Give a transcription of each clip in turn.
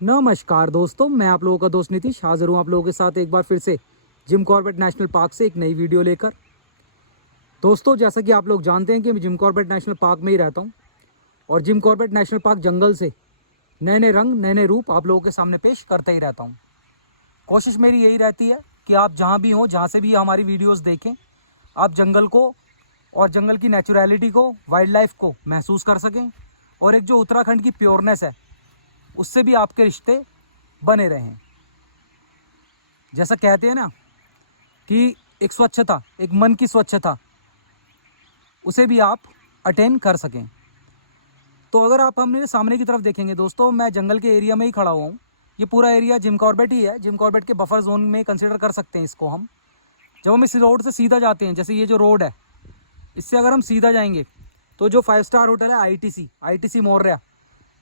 नमस्कार दोस्तों, मैं आप लोगों का दोस्त नीतीश हाजिर हूँ आप लोगों के साथ एक बार फिर से जिम कॉर्बेट नेशनल पार्क से एक नई वीडियो लेकर। दोस्तों, जैसा कि आप लोग जानते हैं कि मैं जिम कॉर्बेट नेशनल पार्क में ही रहता हूँ और जिम कॉर्बेट नेशनल पार्क जंगल से नए नए रंग नए नए रूप आप लोगों के सामने पेश करते ही रहता हूँ। कोशिश मेरी यही रहती है कि आप जहाँ भी हों, जहाँ से भी हमारी वीडियोज़ देखें, आप जंगल को और जंगल की नेचुरलिटी को, वाइल्ड लाइफ को महसूस कर सकें और एक जो उत्तराखंड की प्योरनेस है उससे भी आपके रिश्ते बने रहें। जैसा कहते हैं ना कि एक स्वच्छता, एक मन की स्वच्छता, उसे भी आप अटेन कर सकें। तो अगर आप हमने सामने की तरफ देखेंगे दोस्तों, मैं जंगल के एरिया में ही खड़ा हुआ हूँ। ये पूरा एरिया जिम कॉर्बेट ही है। जिम कॉर्बेट के बफर जोन में कंसिडर कर सकते हैं इसको हम। जब हम इस रोड से सीधा जाते हैं, जैसे ये जो रोड है, इससे अगर हम सीधा जाएंगे तो जो 5 स्टार होटल है आईटीसी मौर्या,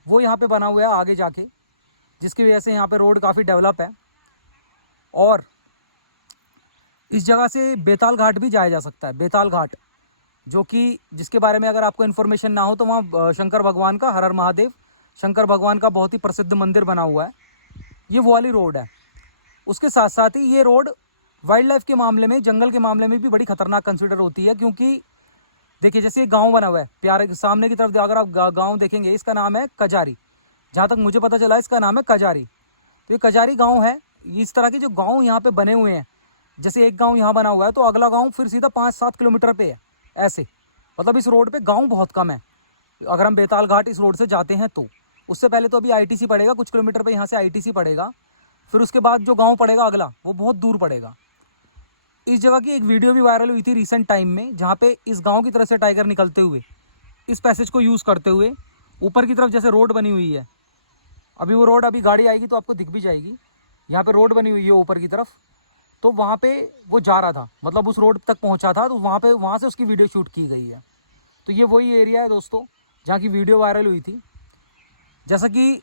वो यहाँ पे बना हुआ है आगे जाके, जिसकी वजह से यहाँ पे रोड काफ़ी डेवलप है। और इस जगह से बेताल घाट भी जाया जा सकता है। बेताल घाट, जो कि जिसके बारे में अगर आपको इन्फॉर्मेशन ना हो तो वहाँ शंकर भगवान का, हर हर महादेव शंकर भगवान का बहुत ही प्रसिद्ध मंदिर बना हुआ है। ये वो वाली रोड है। उसके साथ साथ ही ये रोड वाइल्ड लाइफ के मामले में, जंगल के मामले में भी बड़ी खतरनाक कंसिडर होती है, क्योंकि देखिए जैसे एक गाँव बना हुआ है प्यारे, सामने की तरफ अगर आप गाँव देखेंगे, इसका नाम है कजारी। जहाँ तक मुझे पता चला इसका नाम है कजारी। तो ये कजारी गाँव है। इस तरह के जो गाँव यहाँ पे बने हुए हैं, जैसे एक गांव यहाँ बना हुआ है तो अगला गांव फिर सीधा 5-7 किलोमीटर पे है, ऐसे। मतलब इस रोड पे गांव बहुत कम है अगर हम बेताल घाट इस रोड से जाते हैं तो। उससे पहले तो अभी आईटीसी पड़ेगा, कुछ किलोमीटर पे यहाँ से आईटीसी पड़ेगा, फिर उसके बाद जो गांव पड़ेगा अगला, वो बहुत दूर पड़ेगा। इस जगह की एक वीडियो भी वायरल हुई थी रिसेंट टाइम में, जहाँ पे इस गाँव की तरफ से टाइगर निकलते हुए, इस पैसेज को यूज़ करते हुए ऊपर की तरफ जैसे रोड बनी हुई है, अभी वो रोड, अभी गाड़ी आएगी तो आपको दिख भी जाएगी, यहाँ पे रोड बनी हुई है ऊपर की तरफ, तो वहाँ पे वो जा रहा था, मतलब उस रोड तक पहुँचा था, तो वहाँ से उसकी वीडियो शूट की गई है। तो ये वही एरिया है दोस्तों जहाँ की वीडियो वायरल हुई थी। जैसा कि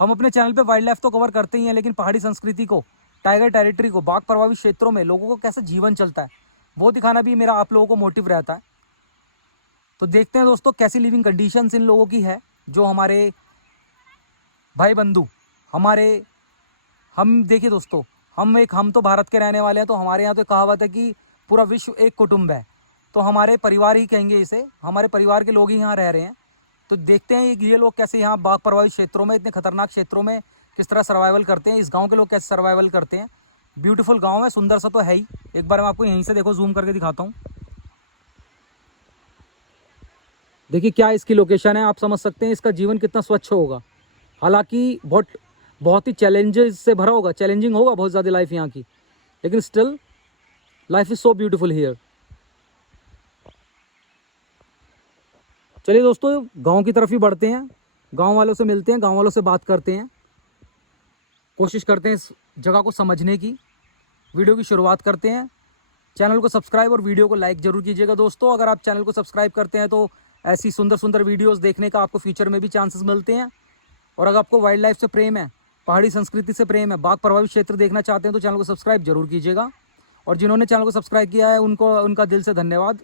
हम अपने चैनल पे वाइल्ड लाइफ तो कवर करते ही हैं, लेकिन पहाड़ी संस्कृति को, टाइगर टेरिटरी को, बाघ प्रभावित क्षेत्रों में लोगों को कैसे जीवन चलता है, वो दिखाना भी मेरा आप लोगों को मोटिव रहता है। तो देखते हैं दोस्तों कैसी लिविंग कंडीशंस इन लोगों की है, जो हमारे भाई बंधु, हम देखिए दोस्तों, हम तो भारत के रहने वाले हैं, तो हमारे यहाँ तो कहावत है कि पूरा विश्व एक कुटुंब है। तो हमारे परिवार ही कहेंगे इसे, हमारे परिवार के लोग ही यहाँ रह रहे हैं। तो देखते हैं ये लोग कैसे यहाँ बाघ प्रभावित क्षेत्रों में, इतने खतरनाक क्षेत्रों में किस तरह सर्वाइवल करते हैं, इस गाँव के लोग कैसे सर्वाइवल करते हैं। ब्यूटीफुल गाँव है, सुंदर सा तो है ही। एक बार मैं आपको यहीं से देखो जूम करके दिखाता हूँ। देखिए क्या इसकी लोकेशन है, आप समझ सकते हैं इसका जीवन कितना स्वच्छ होगा। हालांकि बहुत ही चैलेंजेस से भरा होगा, चैलेंजिंग होगा बहुत ज़्यादा लाइफ यहाँ की, लेकिन still life is so beautiful here. चलिए दोस्तों, गांव की तरफ ही बढ़ते हैं, गांव वालों से मिलते हैं, गांव वालों से बात करते हैं, कोशिश करते हैं इस जगह को समझने की। वीडियो की शुरुआत करते हैं। चैनल को सब्सक्राइब और वीडियो को लाइक ज़रूर कीजिएगा दोस्तों। अगर आप चैनल को सब्सक्राइब करते हैं तो ऐसी सुंदर सुंदर वीडियोज़ देखने का आपको फ्यूचर में भी चांसेस मिलते हैं। और अगर आपको वाइल्ड लाइफ से प्रेम है, पहाड़ी संस्कृति से प्रेम है, बाघ प्रभावित क्षेत्र देखना चाहते हैं तो चैनल को सब्सक्राइब जरूर कीजिएगा। और जिन्होंने चैनल को सब्सक्राइब किया है उनका दिल से धन्यवाद।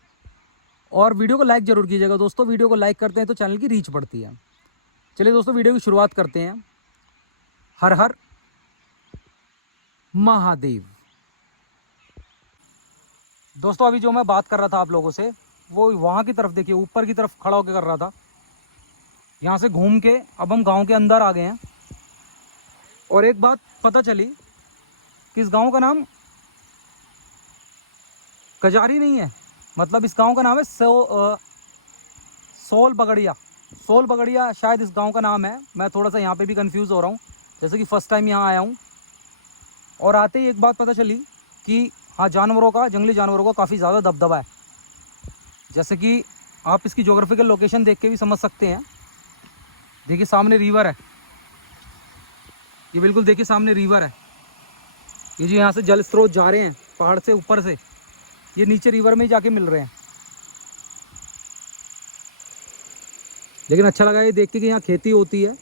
और वीडियो को लाइक जरूर कीजिएगा दोस्तों, वीडियो को लाइक करते हैं तो चैनल की रीच बढ़ती है। चलिए दोस्तों, वीडियो की शुरुआत करते हैं। हर हर महादेव। दोस्तों, अभी जो मैं बात कर रहा था आप लोगों से, वो वहाँ की तरफ देखिए, ऊपर की तरफ खड़ा होकर कर रहा था। यहाँ से घूम के अब हम गांव के अंदर आ गए हैं और एक बात पता चली कि इस गांव का नाम कजारी नहीं है, मतलब इस गांव का नाम है सोल बगड़िया शायद इस गांव का नाम है। मैं थोड़ा सा यहाँ पे भी कंफ्यूज हो रहा हूँ, जैसे कि फ़र्स्ट टाइम यहाँ आया हूँ। और आते ही एक बात पता चली कि हाँ, जंगली जानवरों का काफ़ी ज़्यादा दबदबा है। जैसे कि आप इसकी ज्योग्राफिकल लोकेशन देख के भी समझ सकते हैं। देखिए सामने रिवर है, ये बिल्कुल देखिए सामने रिवर है। ये जो यहाँ से जल स्रोत जा रहे हैं पहाड़ से ऊपर से, ये नीचे रिवर में ही जाके मिल रहे हैं। लेकिन अच्छा लगा ये देख के कि यहाँ खेती होती है,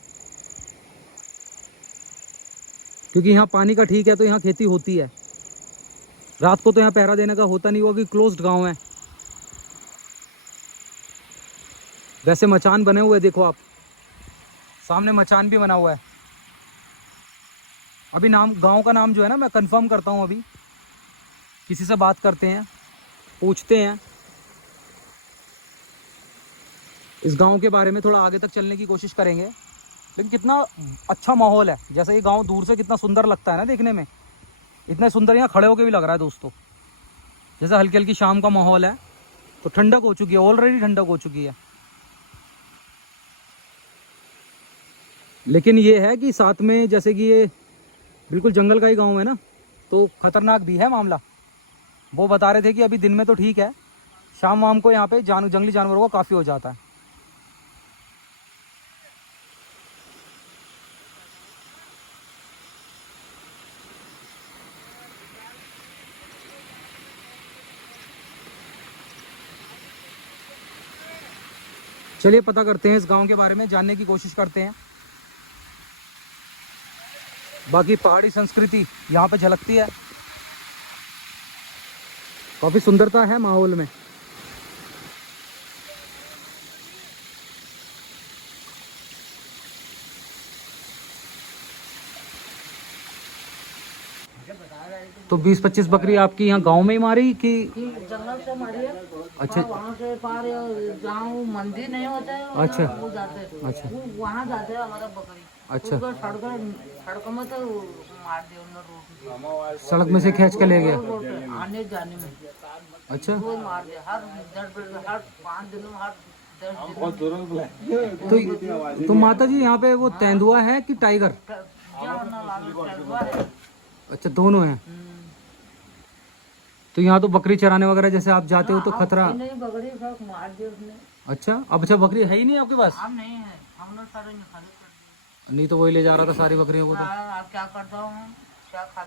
क्योंकि यहाँ पानी का ठीक है तो यहाँ खेती होती है। रात को तो यहाँ पहरा देने का होता नहीं, वो कि क्लोज्ड गांव है। वैसे मचान बने हुए देखो आप, सामने मचान भी बना हुआ है। अभी नाम गांव का नाम जो है ना मैं कंफर्म करता हूँ, अभी किसी से बात करते हैं, पूछते हैं इस गांव के बारे में, थोड़ा आगे तक चलने की कोशिश करेंगे। लेकिन कितना अच्छा माहौल है, जैसे ये गांव दूर से कितना सुंदर लगता है ना देखने में, इतने सुंदर यहाँ खड़े होके भी लग रहा है दोस्तों। जैसे हल्की हल्की शाम का माहौल है, तो ठंडक हो चुकी है, ऑलरेडी ठंडक हो चुकी है। लेकिन ये है कि साथ में जैसे कि ये बिल्कुल जंगल का ही गांव है ना, तो खतरनाक भी है मामला। वो बता रहे थे कि अभी दिन में तो ठीक है, शाम वाम को यहाँ पे जंगली जानवरों का काफ़ी हो जाता है। चलिए पता करते हैं इस गांव के बारे में, जानने की कोशिश करते हैं। बाकी पहाड़ी संस्कृति यहाँ पे झलकती है, काफ़ी सुंदरता है माहौल में। तो 20-25 बकरी आपकी यहाँ गांव में ही मारी कि जंगल से मारी है। अच्छा वहाँ से पार जहाँ मंदिर नहीं होता है अच्छा वो जाते हैं। अच्छा वो वहाँ जाते हैं हमारा बकरी। अच्छा उसको सड़क में तो मार दिया उन्होंने, रोड सड़क में से खींच के ले गया। पे आने जाने में अच्छा वो मार दिया। हर 5 दिनों हर 10 दिनों। तो माता जी यहाँ पे वो तेंदुआ है कि टाइगर? अच्छा दोनों हैं। तो यहाँ तो बकरी चराने वगैरह जैसे आप जाते हो तो खतरा? नहीं, बकरी सब मार दिया उसने। अच्छा अब अच्छा बकरी है ही नहीं आपके पास? हम नहीं है, हमने सारे निकाले कर दिए। नहीं तो वही ले जा रहा था सारी बकरियों को तो। आप क्या करता हूँ, क्या खा।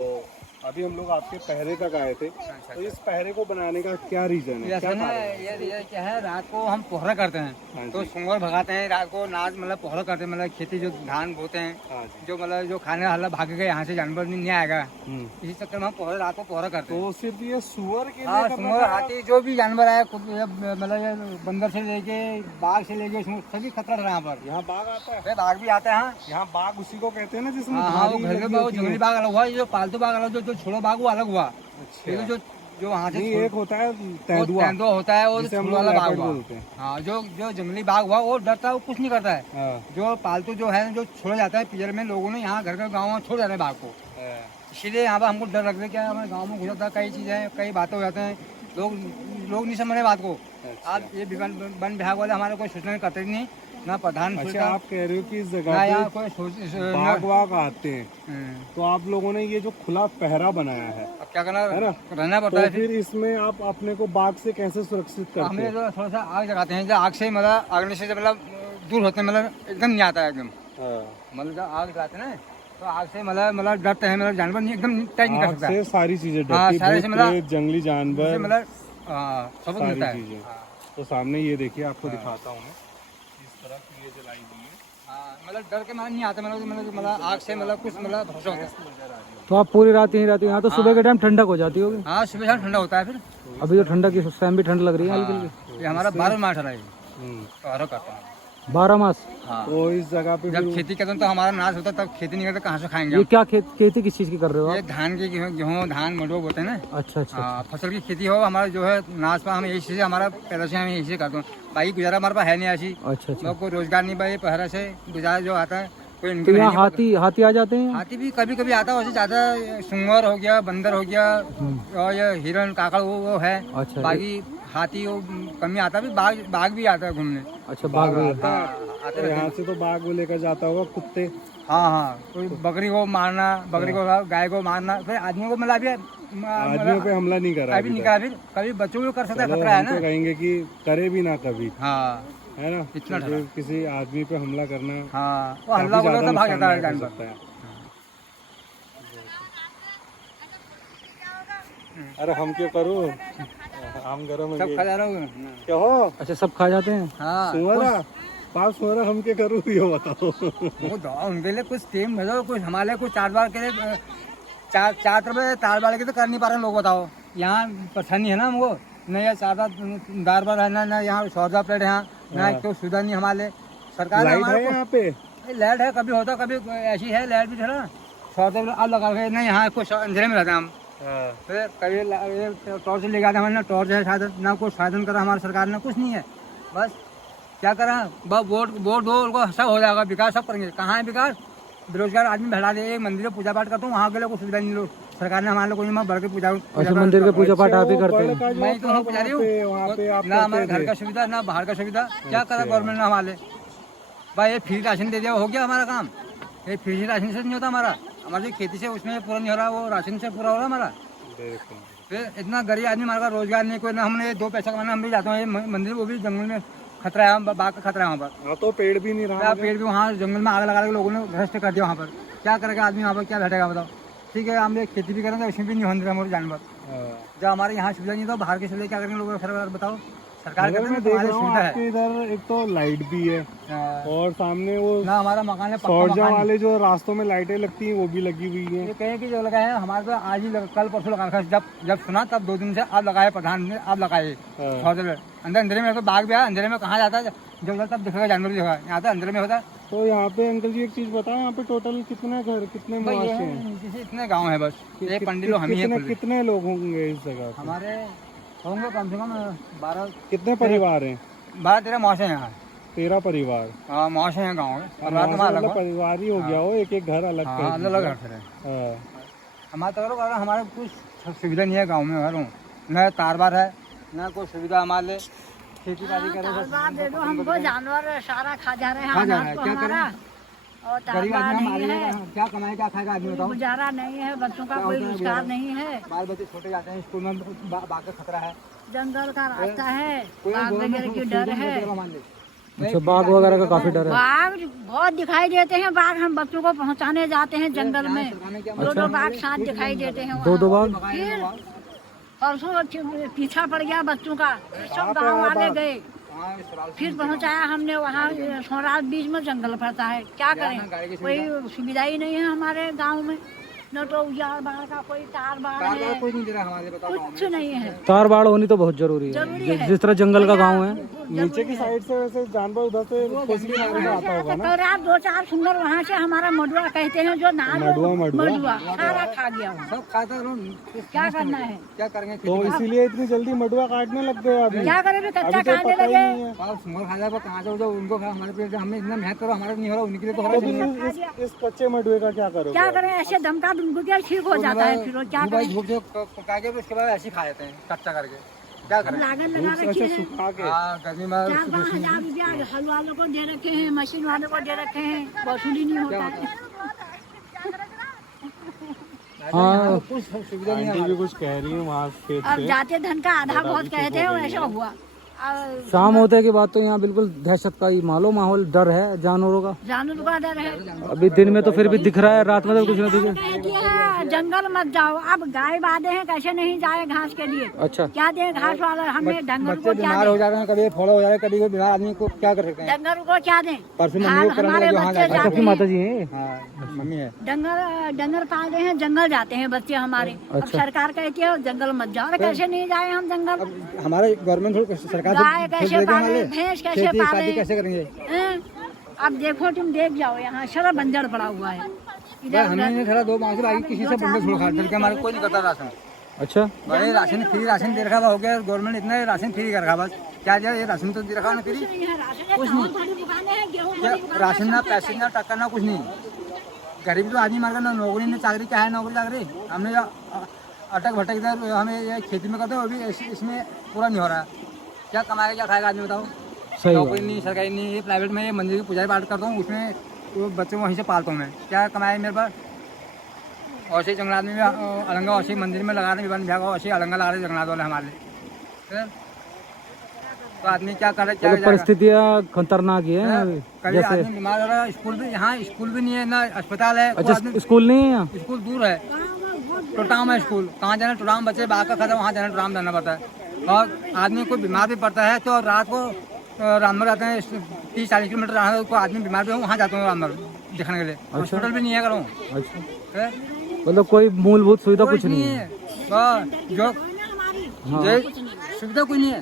अभी हम लोग आपके पहरे तक आए थे, तो इस पहरे को बनाने का क्या रीजन है? क्या कारण है? ये क्या है, रात को हम पोहरा करते हाँ हैं, जी। तो सुंगर भगाते हैं रात को, नाच मतलब पोहरा करते हैं, मतलब खेती जो धान बोते हैं, हाँ जी। जो मतलब जो खाने हल्ला भागेगा यहाँ से, जानवर नहीं आएगा, इसी चक्कर में हम पोहरा रात को पोहरा करते हैं। तो सिर्फ ये सुअर के हाँ, लिए करना सुंगर था? हाथी जो भी जानवर है, मतलब ये बंदर से लेके बाघ से लेके सभी खतरा है यहाँ पर। यहाँ बाघ आता है? फिर बाघ भी आते हैं। यहाँ बाघ उसी को कहते हैं ना जिसमें हाँ हाँ, वो धारी घर के लगी बाघ, होती है? जंगली बाघ अलग हुआ, ये जो पालतू बाघ अलग, जो छोड़ो बाघ वो अलग हुआ। अच्छा। जो जो वहाँ से नहीं, एक होता है तेंदुआ होता है, वो जिसे हम छोड़ो लोग वाला बाघ leopard हुआ। बोलते हैं। हाँ, जो जंगली बाघ हुआ वो डरता है, वो कुछ नहीं करता है। हाँ। जो पालतू जो है, जो छोड़ा जाता है पिंजरे में, लोगों ने यहाँ घर गाँव में छोड़ जाते हैं बाघ को, इसीलिए यहाँ पर हमको डर लगता है। क्या हमारे गाँव में घुस जाता है, कई चीजें कई बातें हो जाते हैं, लोग नहीं समझ रहे बात को। आप ये वन विभाग वाले हमारे कोई सूचना करते ही नहीं, ना प्रधान। अच्छा, आप कह रहे हो कि इस ना जगह यहाँ पे कोई बाघ वाघ आते हैं, तो आप लोगों ने ये जो खुला पहरा बनाया है, अब क्या करना, है ना? रहना पड़ता तो है। फिर इसमें आप अपने को बाघ से कैसे सुरक्षित करते हमें हैं? तो थोड़ा सा आग जगाते हैं, जो आग से मतलब अग्नि से मतलब दूर होते हैं, मतलब एकदम नहीं आता है एकदम। हाँ। मतलब जब आग जलाते हैं ना, तो आग से मतलब डरते हैं, मतलब जानवर नहीं एकदम टच नहीं कर आग सकता से सारी चीजें हाँ, डरती, सारे से भूत, मतलब- प्रेत, जंगली जानवर, मतलब सबक सारी मिलता है। चीजें। तो सामने ये देखिए, आपको दिखाता हूँ मैं, इस तरफ ये जलाई हुई है। हाँ, मतलब डर के मारे नहीं आता, मतलब आग से मतलब कुछ मतलब भरोसा होता है। तो आप पूरी रात यहीं रहते हो यहाँ? तो सुबह के टाइम ठंडक हो जाती होगी? हाँ, सुबह शाम ठंडा होता है। फिर अभी जो ठंडक की उस टाइम भी ठंड लग रही है हल्की हल्की। ये हमारा 12 मास है, हम्म। तो करता है। 12 मास? हाँ, तो इस जगह पे जब फिर खेती करते हैं तो हमारा नाश होता है, तब खेती नहीं करते कहाँ से खाएंगे ये हम? क्या खेती किस चीज़ की कर रहे हो ये आप? धान की गेहूँ धान मडो बोलते हैं ना। अच्छा अच्छा हाँ, फसल की खेती हो, हमारा जो है नाश पर हम इसी से हमारा पैदा से हम इसी से करते हैं। बाकी गुजारा हमारे पास है नहीं ऐसी, अच्छा अच्छा। लोग कोई रोजगार नहीं भाई, पहरा से गुजारा जो आता है, कोई तो इनकम यहाँ नहीं। हाथी आ जाते हैं? हाथी भी कभी कभी आता है, वैसे ज्यादा सुंगर हो गया, बंदर हो गया, और ये हिरण काकड़ वो है। अच्छा। बाकी हाथी वो कमी आता है, बाघ भी आता है घूमने। अच्छा बाघ भी है। हाँ, आते तो रहते यहाँ हैं। से तो बाघ वो लेकर जाता होगा, कुत्ते। हाँ हाँ, कोई बकरी को मारना, बकरी को गाय को मारना, फिर आदमी को मतलब आदमियों पे हमला नहीं करा अभी नहीं करा, फिर कभी बच्चों को कर सकता है, चलो, खतरा है हम तो ना। कहेंगे कि करे भी ना कभी, हाँ है ना? इतना क्योंकि डरा। किसी आदमी पे हमला करना हाँ, वो काफी हल्ला बोलो ज्यादा तो भाग जाता है नुकसानदायक हो जानवर। सकता है। अरे हम क्यों करूँ, हम गरम सब खा जा रहा हूँ। क्या हो? अच्छा सब खा जाते हैं? हाँ, सुअरा पास सुअरा हम क्या करूँ, ये बताओ। वो दवा उनके लिए कुछ टीम भेजो, कुछ हमारे कुछ चार बार के लिए चार रुपये तार बार के तो कर नहीं पा रहे लोग, बताओ। यहाँ परेशानी है ना हमको, न ये चार दार बार है ना यहाँ 100 प्लेट है यहाँ, ना कोई सुविधा नहीं हमारे। सरकार ने लाइट है हमारे यहाँ पे? लाइट है, कभी होता कभी ऐसी है लाइट भी थोड़ा। शौचालय अब लगा के नहीं, यहाँ कुछ अंधेरे में रहते हैं हम। फिर कभी टॉर्च ले गया था हमने, टॉर्च है शायद ना, कोई साधन करा हमारी सरकार ने, कुछ नहीं है। बस क्या करा, बस वोट दो, उनको सब हो जाएगा, विकास सब करेंगे। कहाँ है विकास? बेरोजगार आदमी बैठा दे, एक मंदिर में पूजा पाठ करता हूँ, वहाँ के लिए कोई सुविधा नहीं, लोग सरकार ने हमारे कोई बढ़ के पूजा। अच्छा, मंदिर के पूजा पाठ आप ही करते हैं? मैं तो वहाँ पुजारी हूँ, ना हमारे घर का सुविधा ना बाहर का सुविधा। क्या करा गवर्नमेंट ने हमारे? भाई ये फ्री राशन दे दिया, हो गया हमारा काम। ये फ्री राशन से नहीं होता हमारा, हमारी खेती से उसमें पूरा नहीं हो रहा, वो राशन से पूरा हो रहा हमारा। फिर इतना गरीब आदमी हमारा रोजगार नहीं, कोई ना, हमने 2 पैसा कमाना, हम भी जाते हैं मंदिर, वो भी जंगल में खतरा है, बाघ का खतरा है वहाँ पर। तो पेड़ भी नहीं रहा, पेड़ भी वहाँ जंगल में आग लगा के लोगों ने भ्रष्ट कर दिया वहाँ पर। क्या करेगा आदमी वहाँ पर, क्या बैठेगा बताओ? ठीक है, हम लोग खेती भी करेंगे, उसमें भी नहीं होने हमारे जानवर। जब हमारे यहाँ सुविधा नहीं, तो बाहर की सुविधा क्या करेंगे लोग? सरकार बताओ, सरकार मैं देख रहा हूँ आपके इधर एक तो लाइट भी है, और सामने वो ना हमारा मकान है, सौरजा वाले जो रास्तों में लाइटें लगती हैं वो भी लगी हुई हैं। ये कहीं की जो लगा है हमारे तो आज ही कल परसों लगा रखा है। जब सुना तब 2 दिन से आप लगाए, प्रधान ने आप लगाए सौरजा अंदर। अंधेरे में तो बाघ भी है, अंधेरे में कहाँ जाता है? जब तब दिखेगा जानवर भी दिखेगा, यहाँ तो अंधेरे में होता है। तो यहाँ पे अंकल जी एक चीज बताओ, यहाँ पे टोटल कितने घर, कितने मुआशे हैं? इतने गाँव है, बस एक पंडित हम ही हैं। कितने लोग होंगे इस जगह पे? हमारे होंगे कम से कम 12। कितने परिवार हैं? 12-13 मौसे हैं यहाँ। 13 परिवार? हाँ, मौसे हैं गाँव में, मतलब परिवार ही हो गया हो, एक एक घर अलग कर अलग अलग घर है। हमारे तो हमारे कुछ सुविधा नहीं है गाँव में, घर हूँ न तार बार है, न कोई सुविधा हमारे लिए। खेती बाड़ी करे दे दो हमको, जानवर सारा खा जा रहे हैं, खा जा रहा है, क्या हमारा। और गरीब आदमी नहीं है, क्या कमाए, क्या खाएगा आदमी बताओ? गुजारा नहीं है, बच्चों का कोई रोजगार नहीं है, बाल बच्चे छोटे जाते हैं स्कूल में, बाघ का खतरा है, जंगल का रास्ता है, बाघ वगैरह की डर है। अच्छा, बाघ वगैरह का काफी डर है? बाघ बहुत दिखाई देते हैं, बाघ हम बच्चों को पहुंचाने जाते हैं जंगल में, 2 बाघ साथ दिखाई देते हैं। 2 बाघ? फिर परसों पीछा पड़ गया बच्चों का, सब गाँव वाले गए, फिर पहुंचाया हमने वहाँ। सोराज बीच में जंगल पड़ता है, क्या करें? कोई सुविधा ही नहीं है हमारे गांव में, न तो उजाड़ बाढ़ का कोई तार बाढ़ है, कोई नहीं दे रहा हमारे, बताओ कुछ नहीं है। तार बाढ़ होनी तो बहुत जरूरी है, जिस तरह जंगल का गांव है। नीचे की साइड से वैसे जानवर उधर से खुशकी मारने में आता होगा ना? तो रात 2-4 सुंदर वहाँ से हमारा मडुआ कहते हैं, जो नाम मडुआ सारा खा गया वहाँ। सब खाता है, क्या करना है? क्या करेंगे? तो इसीलिए इतनी जल्दी मडुआ काटने लग गए अभी? क्या करें, कच्चा खाने लगे। सुंगर खा जाए, कहाँ से उनको हमारे पेट, हमने इतना मेहनत करो, हमारे नहीं हो रहा, उनके लिए तो हो रहा है। इस कच्चे मडुए का क्या करोगे? क्या करें, ऐसे धमका दुमको क्या ठीक हो जाता है, फिर क्या करें? धूप से पका के उसके बाद ऐसे ही खा जाते हैं कच्चा करके। क्या करें? लागत लगा रखी है, सुखा के गर्मी में 4-5 हजार रुपया हल वालों को दे रखे हैं, मशीन वालों को दे रखे हैं, वसूली नहीं होता है। हाँ, कुछ सुविधा नहीं आंटी है। भी कुछ कह रही है वहाँ से। अब जाते धन का आधा बहुत कहते हैं, वैसा हुआ। शाम होते के बाद तो यहाँ बिल्कुल दहशत का ही माहौल, डर है जानवरों का। जानवर का डर है। अभी दिन में तो फिर भी दिख रहा है, रात में तो कुछ ना दिखे। कहती है जंगल मत जाओ, अब गाय बांधे हैं, कैसे नहीं जाए घास के लिए? अच्छा, क्या दे घास वाला, हमें डंगर बच्चे को क्या बीमार हो दें? जा रहे हैं, कभी फोड़ा हो जा रहा है, कभी कोई बीमार आदमी को क्या कर सकते हैं? डंगर को क्या दें? परसों हाँ, मम्मी को कराने हमारे लगे, वहाँ बच्चे जाके। जाते आपकी माता जी हैं? हाँ, मम्मी है। डंगर पाल रहे हैं, जंगल जाते हैं बच्चे हमारे। अब सरकार कहती है जंगल मत जाओ, अरे कैसे नहीं जाए हम जंगल? अब हमारे गवर्नमेंट सरकार गाय कैसे पाले, भैंस कैसे पाले, कैसे करेंगे? अब देखो तुम देख जाओ, यहाँ सारा बंजर पड़ा हुआ है। इधर हमने थोड़ा 2 माह से बाकी किसी से बंदे छोड़ खा के हमारे कोई नहीं करता राशन। अच्छा, बड़े राशन फ्री राशन दे रखा हो गया गवर्नमेंट, इतना राशन फ्री कर रखा, बस क्या दिया? ये राशन तो दे रखा ना फ्री, कुछ नहीं, राशन ना पैसे ना टक्का ना कुछ नहीं। गरीब तो आदमी मार ना नौकरी ना चाकरी, क्या है नौकरी चाकरी? हमने अटक भटक इधर हमें ये खेती में करते हो, अभी इसमें पूरा नहीं हो रहा है। क्या कमाएगा, क्या खाएगा आदमी बताओ? सही नौकरी नहीं, सरकारी नहीं, ये प्राइवेट में ये मंदिर की पूजा पाठ करता हूँ, उसमें वो बच्चों को वहीं से पालता हूँ मैं। क्या कमाए मेरे पास? और से जंगलात में भी अलंगा, और से मंदिर में लगा रहे विभाग विभाग, और से अलंगा लगा रहे जंगलात वाले हमारे लिए। तो आदमी क्या करे, क्या परिस्थितियाँ खतरनाक ही है। कभी आदमी बीमार हो रहा है, स्कूल भी यहाँ स्कूल भी नहीं है, ना अस्पताल है। अच्छा, स्कूल नहीं है यहाँ? स्कूल दूर है, टोटाम है स्कूल। कहाँ जाना? टोटाम, बच्चे बाग का खाता, वहाँ जाना टोटाम जाना पड़ता है। और आदमी को बीमार भी पड़ता है तो रात को रामनगर जाते हैं, 30-40 किलोमीटर रहा है, को आदमी बीमार भी हो, वहाँ जाता हूँ रामनगर दिखाने के लिए। हॉस्पिटल भी नहीं है करूँ। अच्छा, मतलब कोई मूलभूत सुविधा कुछ नहीं है? जो सुविधा कोई नहीं है।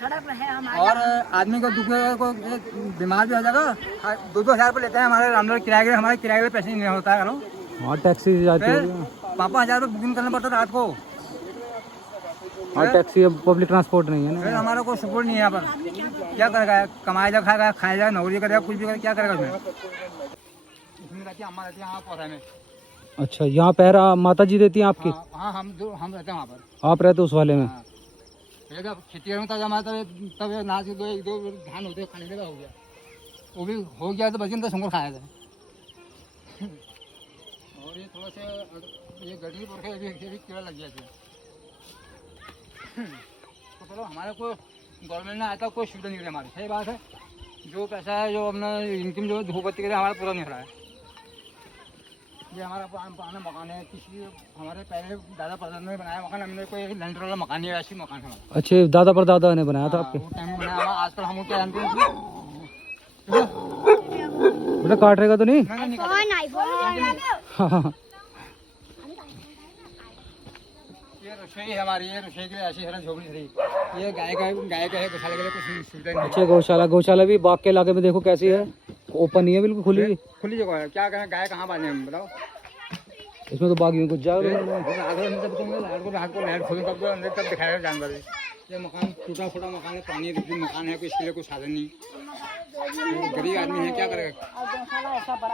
सड़क है हमारे। और आदमी को दुख को बीमार भी हो जाएगा, 2-2 हज़ार रुपये लेते हैं हमारे रामनगर किराए के, हमारे किराए के पैसे नहीं होता है करो। हाँ टैक्सी जाती फिर होगी। 5,000 रुपये बुकिंग करना पड़ता रात को। हाँ टैक्सी अब पब्लिक ट्रांसपोर्ट नहीं है फिर ना। हमारा कोई सपोर्ट नहीं है यहाँ पर। क्या करेगा, कमाएगा खाएगा, खाएगा नौकरी करेगा, कुछ भी करेगा, क्या करेगा उसमें। इसमें रहती है अम्मा, रहती है यहाँ पौधा में। अच्छा यहाँ पहरा माता जी देती हैं आपकी? हाँ हम रहते हैं वहाँ पर। आप रहते उस वाले में? हाँ। फिर जब खेती करूँ तब हमारा तब नाच के दो धान होते खाने का हो गया, वो भी हो गया तो बच्चे तो संगोर खाया था। और ये थोड़ा सा ये गड्ढी पर अभी कीड़ा लग गया था। तो चलो हमारे को गवर्नमेंट ने आया था, कोई सुविधा नहीं रही हमारी। सही बात है, जो पैसा है जो अपना इनकम जो धूपबत्ती के लिए हमारा पूरा नहीं हो रहा है। ये हमारा पुराना मकान है, किसी हमारे पहले दादा परदादा ने बनाया मकान, हमने कोई लेंटर वाला मकान नहीं है, ऐसी मकान है हमारा। अच्छे दादा परदादा ने बनाया था आपके? वो टाइम में बनाया हुआ, आजकल हम क्या जानते हैं। बेटा काट रहेगा तो नहीं? नहीं हाँ ये रसोई है हमारी, ये रसोई के लिए ऐसी है झोपड़ी थी। ये गाय का है, गौशाला के लिए कुछ सुविधा नहीं है। अच्छा गौशाला भी बाग के इलाके में देखो कैसी है, ओपन नहीं है बिल्कुल खुली। खुली जगह है, क्या कहें गाय कहाँ बांधे हम बताओ। इसमें तो बाग यूं कुछ जाओगे। रात को लाइट खोलो तब अंदर तब दिखाएगा जानवर। ये मकान टूटा फूटा मकान है, पानी मकान है, इसके लिए कोई साधन नहीं। गरीब आदमी है, क्या करेगा।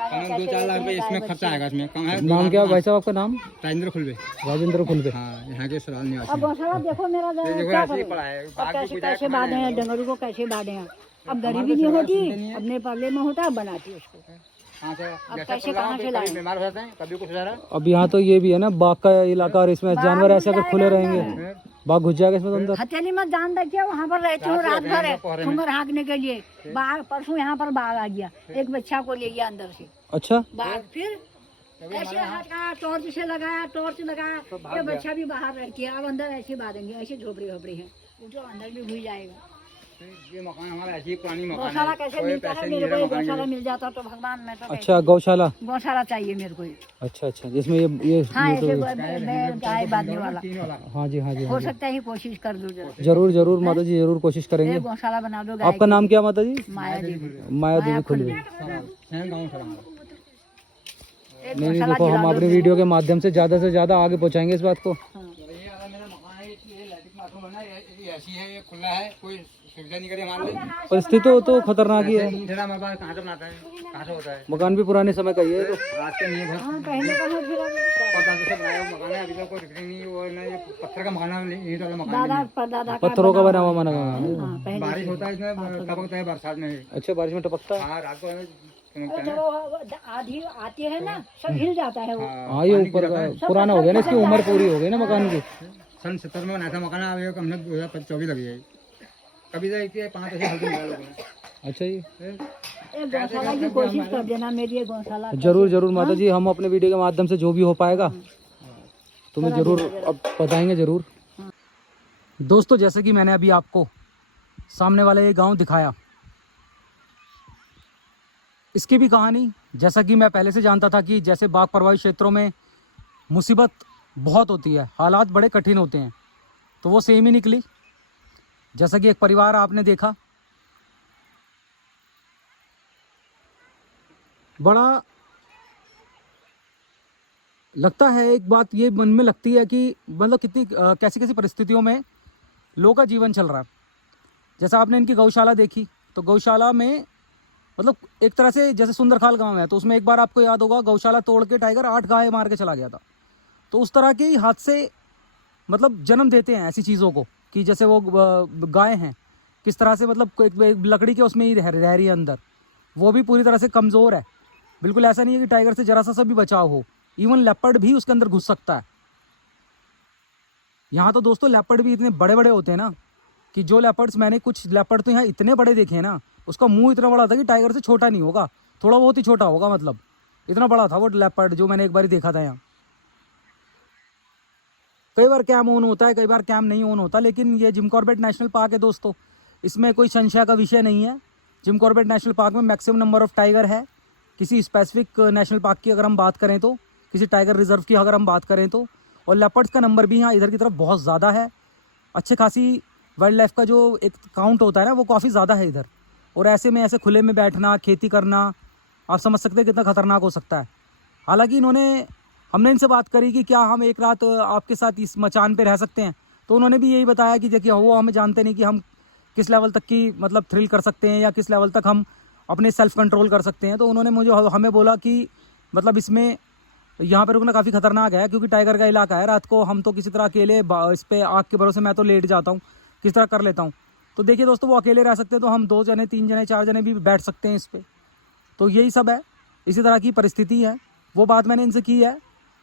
हमें 2-4 लाख रुपये इसमें खर्चा आएगा। इसमें कम है। नाम क्या है भाई साहब आपका नाम? राजेंद्र खुलबे। राजेंद्र खुलबे। हाँ, यहाँ के सराल निवासी। अब गौशाला देखो मेरा देखो क्या ऐसे ही करो? पड़ा है। अब कैसे बांधे हैं डंगरों को, कैसे बांधे हैं। अब गरीबी नहीं होती, अपने पल्ले में होता है, बनाती उसको। हाँ सर, अब कैसे कहाँ से लाए? बीमार हो जाते हैं, कभी कुछ हो जा रहा है। अब यहाँ तो ये भी है ना बाग का इलाका, और इसमें जानवर ऐसे अगर खुले रहेंगे बाग घुस जाएगा इसमें तो अंदर। हथेली में जान देखिए, वहाँ पर रहती हूँ रात भर सुंगर हाँकने के लिए। बाघ परसों यहाँ पर बाघ आ गया, एक बच्चा को ले गया अंदर से अच्छा बाघ। फिर ऐसे हटाया, टॉर्च से लगाया, ये बच्चा भी बाहर रहती है। अब अंदर ऐसे बांधेंगे, ऐसे झोपड़ी है, वो जो अंदर भी घुस जाएगा। ये मकान हमारा ऐसी पुरानी मकान गौशाला है। कैसे मिलता है मेरे को? ये गौशाला मिल जाता तो भगवान, मैं तो अच्छा गौशाला। गौशाला चाहिए मेरे को। अच्छा जिसमें ये हाँ तो ऐसे गाय बांधने वाला। हाँ जी हो सकता है, कोशिश कर दो जरा। जरूर माता जी जरूर कोशिश करेंगे। गौशाला बना दो। आपका नाम क्या माता जी? माया देवी। माया देवी खुलबे। एक नहीं गौशाला देखो हम अपनी वीडियो के माध्यम से ज़्यादा आगे पहुँचाएंगे इस बात को। ये वाला मेरा मकान है, ये लैट्रिन बाथरूम है ना, ये ऐसी है, ये खुला है, कोई सुविधा नहीं करे हमारे लिए। परिस्थिति तो खतरनाक ही है। हमारे पास कहाँ से बनाता है, कहाँ से होता है। मकान भी पुराने समय का ही है तो। आज के नहीं है, पहले का है, फिर बनाया हुआ मकान है, अभी तक कोई रिपेयरिंग नहीं। वो ना ये पत्थर का मकान है, ईंट वाला मकान दादा है। परदादा का पत्थरों का बना हुआ मकान है। हाँ, पहले बारिश होता है इसमें, टपकता है बरसात में। अच्छा बारिश में टपकता है। हाँ, रात को हमें चमकता है। चलो आधी आती है ना, सब हिल जाता है वो। हाँ ये ऊपर का पुराना हो गया ना, इसकी उम्र पूरी हो गई ना मकान की। सन 70 में बनाया था मकान, अभी हमने 2024 लगी है। कभी तो 5 ऐसे हल्के निकाल लोगों ने। अच्छा जी एक गौशाला की कोशिश कर देना मेरी, ये गौशाला। जरूर माता जी, हम अपने वीडियो के माध्यम से जो भी हो पाएगा तुम्हें जरूर अब बताएंगे जरूर। दोस्तों जैसे कि मैंने अभी आपको सामने वाला ये गांव दिखाया, इसकी भी कहानी जैसा कि मैं पहले से जानता था कि जैसे बाढ़ प्रभावित क्षेत्रों में मुसीबत बहुत होती है, हालात बड़े कठिन होते हैं, तो वो सेम ही निकली। जैसा कि एक परिवार आपने देखा, बड़ा लगता है, एक बात ये मन में लगती है कि मतलब कितनी कैसी कैसी परिस्थितियों में लोगों का जीवन चल रहा है। जैसा आपने इनकी गौशाला देखी, तो गौशाला में मतलब एक तरह से जैसे सुंदरखाल गांव है, तो उसमें एक बार आपको याद होगा गौशाला तोड़ के टाइगर 8 गाय मार के चला गया था। तो उस तरह के ही हादसे मतलब जन्म देते हैं ऐसी चीज़ों को, कि जैसे वो गाय हैं किस तरह से मतलब एक लकड़ी के उसमें ही रह रही है अंदर, वो भी पूरी तरह से कमज़ोर है। बिल्कुल ऐसा नहीं है कि टाइगर से जरा सा भी बचाव हो, इवन लेपर्ड भी उसके अंदर घुस सकता है। यहाँ तो दोस्तों लेपर्ड भी इतने बड़े बड़े होते हैं ना, कि जो लेपर्ड्स, मैंने कुछ लेपर्ड तो यहाँ इतने बड़े देखे हैं ना, उसका मुंह इतना बड़ा था कि टाइगर से छोटा नहीं होगा, थोड़ा बहुत ही छोटा होगा, मतलब इतना बड़ा था वो लेपर्ड जो मैंने एक बार देखा था यहाँ। कई बार कैम ऑन होता है, कई बार कैम नहीं ऑन होता, लेकिन ये जिम कॉर्बेट नेशनल पार्क है दोस्तों, इसमें कोई संशय का विषय नहीं है। जिम कॉर्बेट नेशनल पार्क में मैक्सिमम नंबर ऑफ टाइगर है। किसी स्पेसिफिक नेशनल पार्क की अगर हम बात करें तो, किसी टाइगर रिजर्व की अगर हम बात करें तो, और लेपर्ड्स का नंबर भी यहाँ इधर की तरफ बहुत ज़्यादा है। अच्छे खासी वाइल्ड लाइफ का जो एक काउंट होता है ना, वो काफ़ी ज़्यादा है इधर। और ऐसे में ऐसे खुले में बैठना, खेती करना, आप समझ सकते हैं कितना खतरनाक हो सकता है। हालांकि हमने इनसे बात करी कि क्या हम एक रात आपके साथ इस मचान पे रह सकते हैं, तो उन्होंने भी यही बताया कि देखिए वो हमें जानते नहीं कि हम किस लेवल तक की मतलब थ्रिल कर सकते हैं या किस लेवल तक हम अपने सेल्फ कंट्रोल कर सकते हैं। तो उन्होंने हमें बोला कि मतलब इसमें यहाँ पे रुकना काफ़ी खतरनाक है, क्योंकि टाइगर का इलाका है। रात को हम तो किसी तरह अकेले इस पर आग के भरोसे मैं तो लेट जाता हूँ, किस तरह कर लेता हूँ। तो देखिए दोस्तों, वो अकेले रह सकते हैं, तो हम 2 जने 3 जने 4 जने भी बैठ सकते हैं इस पर। तो यही सब है, इसी तरह की परिस्थिति है। वो बात मैंने इनसे की है।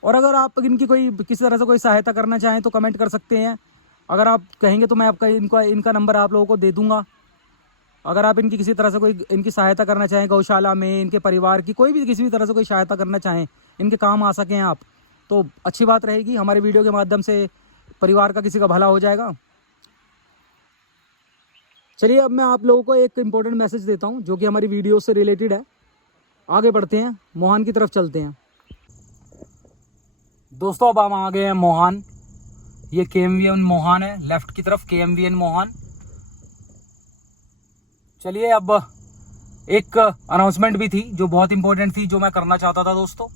और अगर आप इनकी कोई किसी तरह से कोई सहायता करना चाहें तो कमेंट कर सकते हैं। अगर आप कहेंगे तो मैं आपका इनका नंबर आप लोगों को दे दूँगा। अगर आप इनकी किसी तरह से कोई इनकी सहायता करना चाहें, गौशाला में इनके परिवार की कोई भी किसी भी तरह से कोई सहायता करना चाहें, इनके काम आ सकें आप, तो अच्छी बात रहेगी। हमारे वीडियो के माध्यम से परिवार का किसी का भला हो जाएगा। चलिए अब मैं आप लोगों को एक इम्पोर्टेंट मैसेज देता हूँ जो कि हमारी वीडियो से रिलेटेड है। आगे बढ़ते हैं, मोहान की तरफ चलते हैं। दोस्तों अब हम आ गए हैं मोहान। ये KMVN मोहान है, लेफ्ट की तरफ KMVN मोहान। चलिए अब एक अनाउंसमेंट भी थी जो बहुत इंपॉर्टेंट थी, जो मैं करना चाहता था दोस्तों।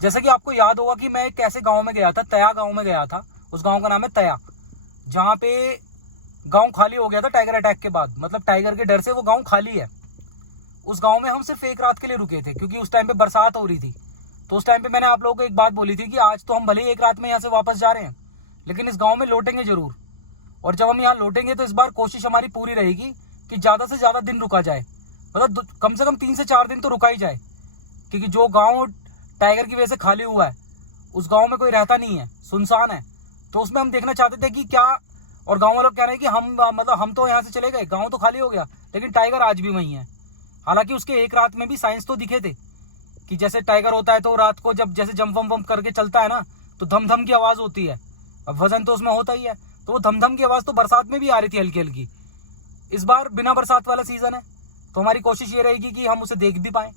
जैसे कि आपको याद होगा कि मैं एक ऐसे गांव में गया था, तया गांव में गया था। उस गांव का नाम है तया, जहां पे गांव खाली हो गया था टाइगर अटैक के बाद। मतलब टाइगर के डर से वो गांव खाली है। उस गांव में हम सिर्फ एक रात के लिए रुके थे, क्योंकि उस टाइम पे बरसात हो रही थी। तो उस टाइम पे मैंने आप लोगों को एक बात बोली थी कि आज तो हम भले ही एक रात में यहाँ से वापस जा रहे हैं, लेकिन इस गाँव में लौटेंगे जरूर। और जब हम यहाँ लौटेंगे तो इस बार कोशिश हमारी पूरी रहेगी कि ज़्यादा से ज़्यादा दिन रुका जाए, मतलब कम से कम 3 से 4 दिन तो रुका ही जाए। क्योंकि जो गाँव टाइगर की वजह से खाली हुआ है, उस गाँव में कोई रहता नहीं है, सुनसान है। तो उसमें हम देखना चाहते थे कि क्या, और गाँव वालों कह रहे हैं कि हम तो यहाँ से चले गए, गाँव तो खाली हो गया, लेकिन टाइगर आज भी वहीं है। हालांकि उसके एक रात में भी साइंस तो दिखे थे कि जैसे टाइगर होता है तो रात को जब जैसे जंप वंप करके चलता है ना, तो धम धम की आवाज़ होती है। अब वजन तो उसमें होता ही है, तो वो धम धम की आवाज़ तो बरसात में भी आ रही थी हल्की हल्की। इस बार बिना बरसात वाला सीज़न है, तो हमारी कोशिश ये रहेगी कि हम उसे देख भी पाएँ,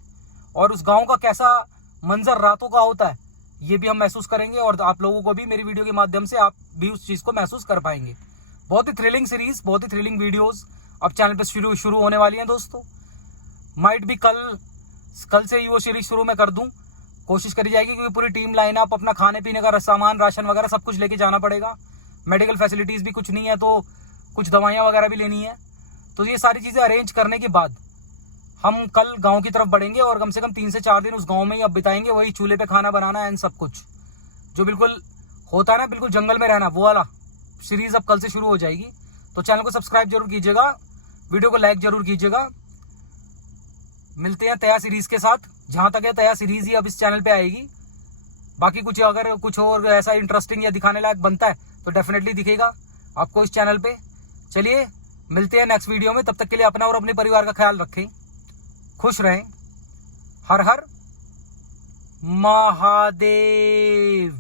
और उस गाँव का कैसा मंजर रातों का होता है ये भी हम महसूस करेंगे। और आप लोगों को भी मेरी वीडियो के माध्यम से आप भी उस चीज़ को महसूस कर पाएंगे। बहुत ही थ्रिलिंग सीरीज, बहुत ही थ्रिलिंग वीडियोस अब चैनल पे शुरू होने वाली हैं दोस्तों। माइट भी कल से ही वो सीरीज शुरू मैं कर दूं, कोशिश करी जाएगी, क्योंकि पूरी टीम लाइनअप, अपना खाने पीने का सामान, राशन वगैरह सब कुछ लेके जाना पड़ेगा। मेडिकल फैसिलिटीज़ भी कुछ नहीं है, तो कुछ दवाइयाँ वगैरह भी लेनी है। तो ये सारी चीज़ें अरेंज करने के बाद हम कल गाँव की तरफ बढ़ेंगे, और कम से कम 3 से 4 दिन उस गाँव में ही अब बिताएंगे। वही चूल्हे पे खाना बनाना एंड सब कुछ जो बिल्कुल होता है ना, बिल्कुल जंगल में रहना, वो वाला सीरीज अब कल से शुरू हो जाएगी। तो चैनल को सब्सक्राइब जरूर कीजिएगा, वीडियो को लाइक जरूर कीजिएगा। मिलते हैं तया सीरीज के साथ। जहां तक है तया सीरीज ही अब इस चैनल पे आएगी। बाकी कुछ अगर कुछ और ऐसा इंटरेस्टिंग या दिखाने लायक बनता है तो डेफिनेटली दिखेगा आपको इस चैनल पे। चलिए मिलते हैं नेक्स्ट वीडियो में, तब तक के लिए अपना और अपने परिवार का ख्याल रखें, खुश रहें। हर हर महादेव।